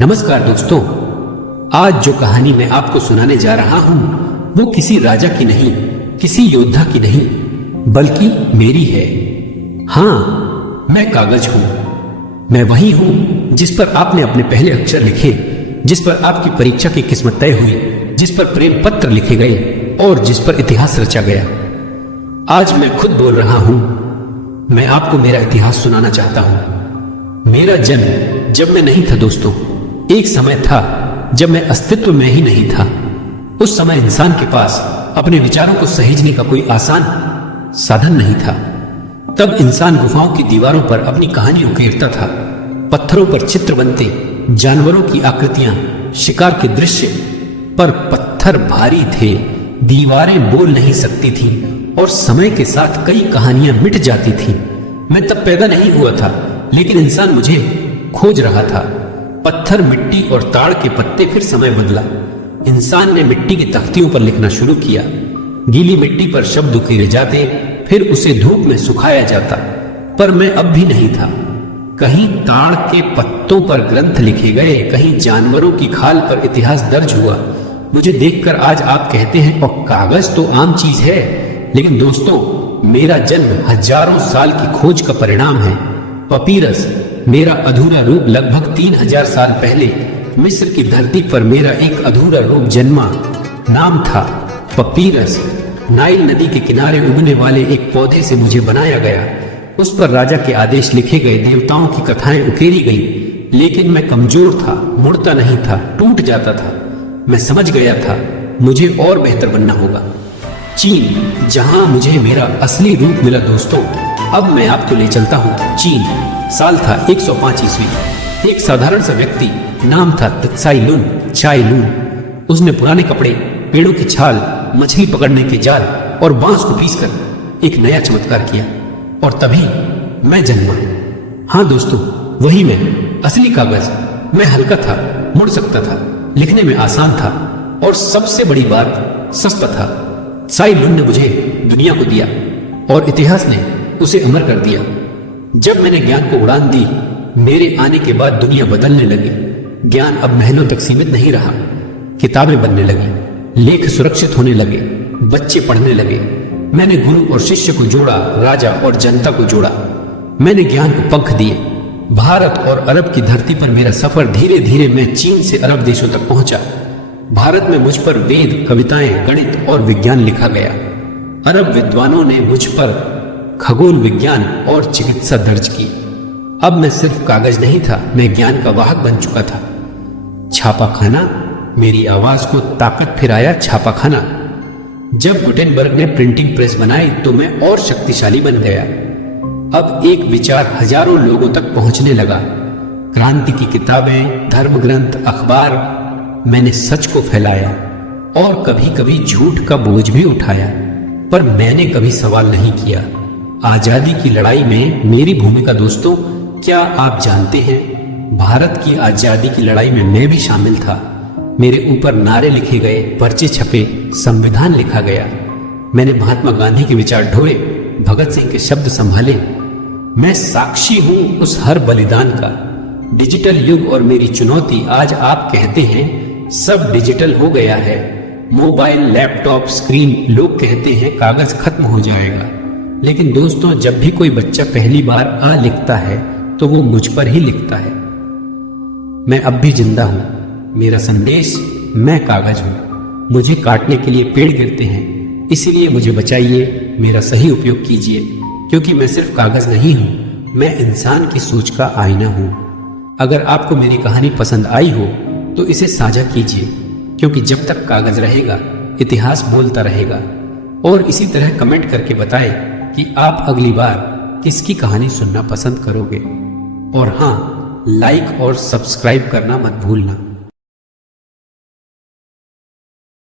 नमस्कार दोस्तों, आज जो कहानी मैं आपको सुनाने जा रहा हूं वो किसी राजा की नहीं, किसी योद्धा की नहीं, बल्कि मेरी है। हाँ, मैं कागज हूं। मैं वही हूं जिस पर आपने अपने पहले अक्षर लिखे, जिस पर आपकी परीक्षा की किस्मत तय हुई, जिस पर प्रेम पत्र लिखे गए और जिस पर इतिहास रचा गया। आज मैं खुद बोल रहा हूं। मैं आपको मेरा इतिहास सुनाना चाहता हूं। मेरा जन्म जब मैं नहीं था दोस्तों। एक समय था जब मैं अस्तित्व में ही नहीं था। उस समय इंसान के पास अपने विचारों को सहेजने का कोई आसान साधन नहीं था। तब इंसान गुफाओं की दीवारों पर अपनी कहानी उकेरता था। पत्थरों पर चित्र बनते, जानवरों की आकृतियां, शिकार के दृश्य, पर पत्थर भारी थे, दीवारें बोल नहीं सकती थीं और समय के साथ कई कहानियां मिट जाती थीं। मैं तब पैदा नहीं हुआ था, लेकिन इंसान मुझे खोज रहा था। पत्थर, मिट्टी और ताड़ के पत्ते, फिर समय बदला। इंसान ने मिट्टी की तख्तियों पर लिखना शुरू किया। गीली मिट्टी पर शब्द उकेरे जाते, फिर उसे धूप में सुखाया जाता। पर मैं अब भी नहीं था। कहीं ताड़ के पत्तों पर ग्रंथ लिखे गए, कहीं जानवरों की खाल पर इतिहास दर्ज हुआ। मुझे देखकर आज आप कहते हैं और कागज तो आम चीज है, लेकिन दोस्तों, मेरा जन्म हजारों साल की खोज का परिणाम है। पपीरस, मेरा अधूरा रूप, लगभग 3000 साल पहले मिस्र की धरती पर मेरा एक अधूरा रूप जन्मा। नाम था पपीरस। नाइल नदी के किनारे उगने वाले एक पौधे से मुझे बनाया गया। उस पर राजा के आदेश लिखे गए, देवताओं की कथाएं उकेरी गई। लेकिन मैं कमजोर था, मुड़ता नहीं था, टूट जाता था। मैं समझ गया था मुझे और बेहतर बनना होगा। चीन, जहां मुझे मेरा असली रूप मिला दोस्तों। अब मैं आपको ले चलता हूँ चीन। साल था 105 ईस्वी। एक साधारण सा व्यक्ति, नाम था त्साई लुन, चाई लुन। उसने पुराने कपड़े, पेड़ों की छाल, मछली पकड़ने के जाल और बांस को पीसकर एक नया चमत्कार किया। और तभी मैं जन्मा। हाँ दोस्तों, वही मैं, असली कागज। मैं हल्का था, मुड़ सकता था, लिखने में आसान था और सबसे बड़ी बात, सस्ता था। त्साई लुन ने मुझे दुनिया को दिया और इतिहास ने उसे अमर कर दिया। जब मैंने ज्ञान को उड़ान दी, मेरे आने के बाद दुनिया बदलने लगी। ज्ञान अब महलों तक सीमित नहीं रहा। किताबें बनने लगी, लेख सुरक्षित होने लगे, बच्चे पढ़ने लगे। मैंने गुरु और शिष्य को जोड़ा, राजा और जनता को जोड़ा। मैंने ज्ञान को पंख दिए। भारत और अरब की धरती पर मेरा सफर धीरे धीरे मैं चीन से अरब देशों तक पहुंचा। भारत में मुझ पर वेद, कविताएं, गणित और विज्ञान लिखा गया। अरब विद्वानों ने मुझ पर खगोल विज्ञान और चिकित्सा दर्ज की। अब मैं सिर्फ कागज नहीं था, मैं ज्ञान का वाहक बन चुका था। छापाखाना, मेरी आवाज को ताकत फिर आया छापाखाना। जब गुटेनबर्ग ने प्रिंटिंग प्रेस बनाई तो मैं और शक्तिशाली बन गया। अब एक विचार हजारों लोगों तक पहुंचने लगा। क्रांति की किताबें, धर्म ग्रंथ, अखबार, मैंने सच को फैलाया और कभी कभी झूठ का बोझ भी उठाया। पर मैंने कभी सवाल नहीं किया। आजादी की लड़ाई में मेरी भूमिका दोस्तों, क्या आप जानते हैं? भारत की आजादी की लड़ाई में मैं भी शामिल था। मेरे ऊपर नारे लिखे गए, पर्चे छपे, संविधान लिखा गया। मैंने महात्मा गांधी के विचार ढोए, भगत सिंह के शब्द संभाले। मैं साक्षी हूं उस हर बलिदान का। डिजिटल युग और मेरी चुनौती। आज आप कहते हैं सब डिजिटल हो गया है, मोबाइल, लैपटॉप, स्क्रीन। लोग कहते हैं कागज खत्म हो जाएगा। लेकिन दोस्तों, जब भी कोई बच्चा पहली बार आ लिखता है तो वो मुझ पर ही लिखता है। मैं अब भी जिंदा हूं। मेरा संदेश, मैं कागज हूं। मुझे काटने के लिए पेड़ गिरते हैं, इसीलिए मुझे बचाइए, मेरा सही उपयोग कीजिए, क्योंकि मैं सिर्फ कागज नहीं हूं, मैं इंसान की सोच का आईना हूं। अगर आपको मेरी कहानी पसंद आई हो तो इसे साझा कीजिए, क्योंकि जब तक कागज रहेगा इतिहास बोलता रहेगा। और इसी तरह कमेंट करके बताएं कि आप अगली बार किसकी कहानी सुनना पसंद करोगे। और हाँ, लाइक और सब्सक्राइब करना मत भूलना।